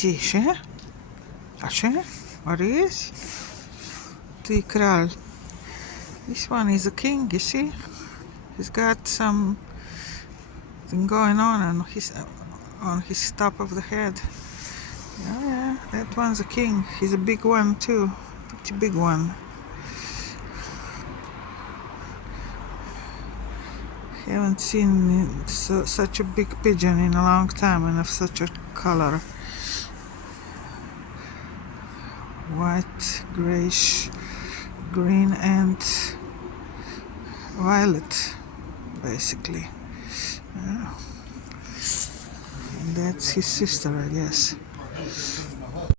Тише. Ashe. What is? The král. This one is a king, you see? He's got some thing going on his top of the head. Yeah, that one's a king. He's a big one too. Pretty big one. Haven't seen such a big pigeon in a long time and of such a color. White, grayish, green and violet, basically. Yeah. And that's his sister, I guess.